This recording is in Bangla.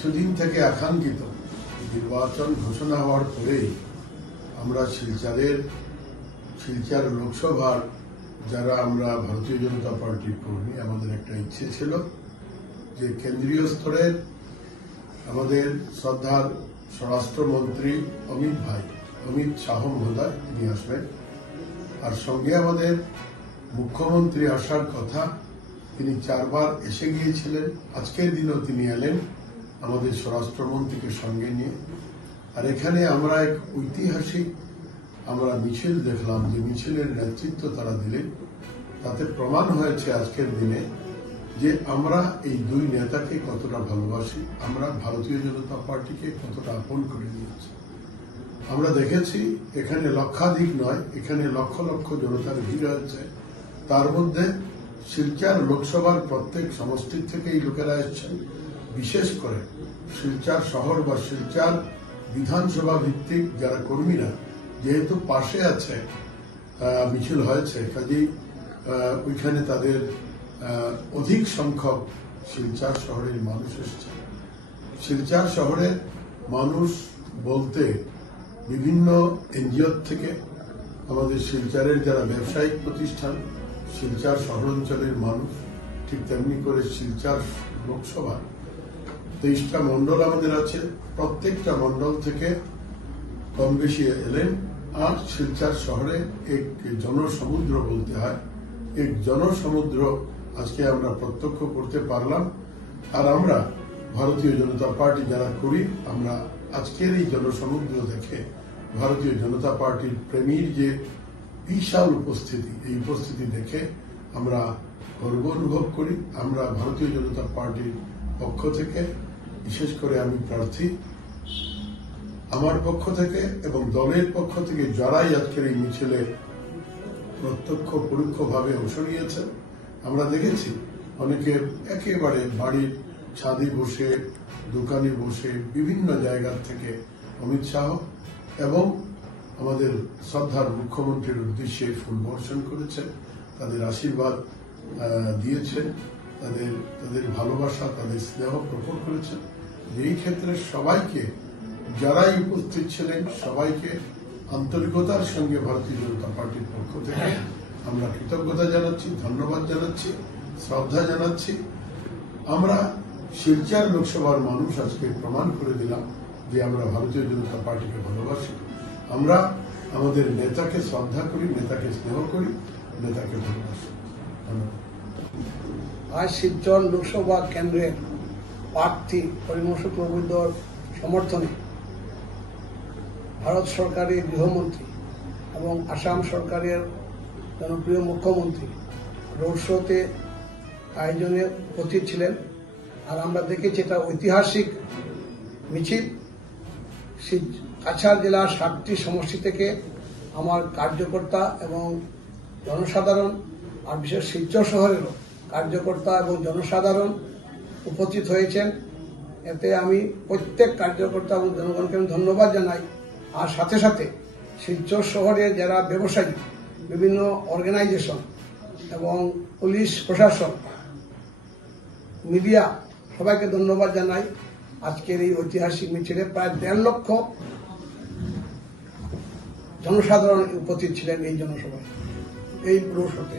কিছুদিন থেকে আকাঙ্ক্ষিত নির্বাচন ঘোষণা হওয়ার পরেই আমরা শিলচর লোকসভার যারা আমরা ভারতীয় জনতা পার্টির কর্মী, আমাদের একটা ইচ্ছে ছিল যে কেন্দ্রীয় স্তরের আমাদের শ্রদ্ধার স্বরাষ্ট্রমন্ত্রী অমিত শাহ মহোদয় তিনি আসবেন, আর সঙ্গে আমাদের মুখ্যমন্ত্রী আসার কথা। তিনি 4 বার এসে গিয়েছিলেন, আজকের দিনও তিনি এলেন আমাদের স্বরাষ্ট্রমন্ত্রীকে সঙ্গে নিয়ে। আর এখানে আমরা এক ঐতিহাসিক মিছিল দেখলাম, যে মিছিলের নেতৃত্ব তারা দিলেন। তাতে প্রমাণ হয়েছে আজকের দিনে যে আমরা এই দুই নেতাকে কতটা ভালোবাসি, আমরা ভারতীয় জনতা পার্টিকে কতটা আপন করে নিয়েছি। আমরা দেখেছি এখানে লক্ষাধিক নয়, এখানে লক্ষ লক্ষ জনতার ভিড় হয়েছে। তার মধ্যে শিলচর লোকসভার প্রত্যেক সমষ্টির থেকে এই লোকেরা এসেছেন। বিশেষ করে শিলচর শহর বা শিলচর বিধানসভা ভিত্তিক যারা কর্মীরা, যেহেতু পাশে আছে মিছিল হয়েছে, কাজেই ওইখানে তাদের অধিক সংখ্যক শিলচর শহরের মানুষ এসেছে। শিলচর শহরের মানুষ বলতে বিভিন্ন এনজিও থেকে আমাদের শিলচরের যারা ব্যবসায়িক প্রতিষ্ঠান, শিলচর শহরাঞ্চলের মানুষ, ঠিক তেমনি করে শিলচর লোকসভা 23টা মন্ডল আমাদের আছে, প্রত্যেকটা মন্ডল থেকে কম বেশি এলেন। আর শিলচর শহরে এক জনসমুদ্র বলতে হয়, এক জনসমুদ্র আজকে আমরা প্রত্যক্ষ করতে পারলাম। আর আমরা ভারতীয় জনতা পার্টি যারা করি, আমরা আজকের এই জনসমুদ্র দেখে ভারতীয় জনতা পার্টির প্রেমীর যে বিশাল উপস্থিতি, এই উপস্থিতি দেখে আমরা গর্ব অনুভব করি। আমরা ভারতীয় জনতা পার্টির পক্ষ থেকে, বিশেষ করে আমি প্রার্থী, আমার পক্ষ থেকে এবং দলের পক্ষ থেকে যারাই আজকের এই মিছিলে প্রত্যক্ষ পরোক্ষভাবে অংশ নিয়েছেন, আমরা দেখেছি অনেকে একেবারে বাড়ির ছাদে বসে, দোকানে বসে, বিভিন্ন জায়গা থেকে অমিত শাহ এবং আমাদের শ্রদ্ধার মুখ্যমন্ত্রীর উদ্দেশ্যে ফুল বর্ষণ করেছেন, তাদের আশীর্বাদ দিয়েছেন, তাদের ভালোবাসা, তাদের স্নেহ প্রকট করেছেন। এই ক্ষেত্রে সবাইকে, যারাই উপস্থিত ছিলেন, সবাইকে আন্তরিকতার সঙ্গে ভারতীয় জনতা পার্টির পক্ষ থেকে আমরা কৃতজ্ঞতা জানাচ্ছি, ধন্যবাদ জানাচ্ছি, শ্রদ্ধা জানাচ্ছি। আমরা শিলচর লোকসভার মানুষ আজকে প্রমাণ করে দিলাম যে আমরা ভারতীয় জনতা পার্টিকে ভালোবাসি। আমরা আমাদের নেতাকে শ্রদ্ধা করি, নেতাকে স্নেহ করি, নেতাকে ভালোবাসি। আজ শিলচর লোকসভা কেন্দ্রের প্রার্থী পরিমল শুক্লবৈদ্যর সমর্থনে ভারত সরকারের গৃহমন্ত্রী এবং আসাম সরকারের জনপ্রিয় মুখ্যমন্ত্রী রোড শোতে আয়োজনে উপস্থিত ছিলেন। আর আমরা দেখেছি এটা ঐতিহাসিক মিছিল। কাছাড় জেলার 7টি সমষ্টি থেকে আমার কার্যকর্তা এবং জনসাধারণ, আর বিশেষ শিলচর শহরেরও কার্যকর্তা এবং জনসাধারণ উপস্থিত হয়েছেন। এতে আমি প্রত্যেক কার্যকর্তা এবং জনগণকে আমি ধন্যবাদ জানাই। আর সাথে সাথে শিলচর শহরে যারা ব্যবসায়ী, বিভিন্ন অর্গানাইজেশন এবং পুলিশ প্রশাসন, মিডিয়া, সবাইকে ধন্যবাদ জানাই। আজকের এই ঐতিহাসিক মিছিলে প্রায় 1.5 লক্ষ জনসাধারণ উপস্থিত ছিলেন এই জনসভায়, এই রোড শোতে।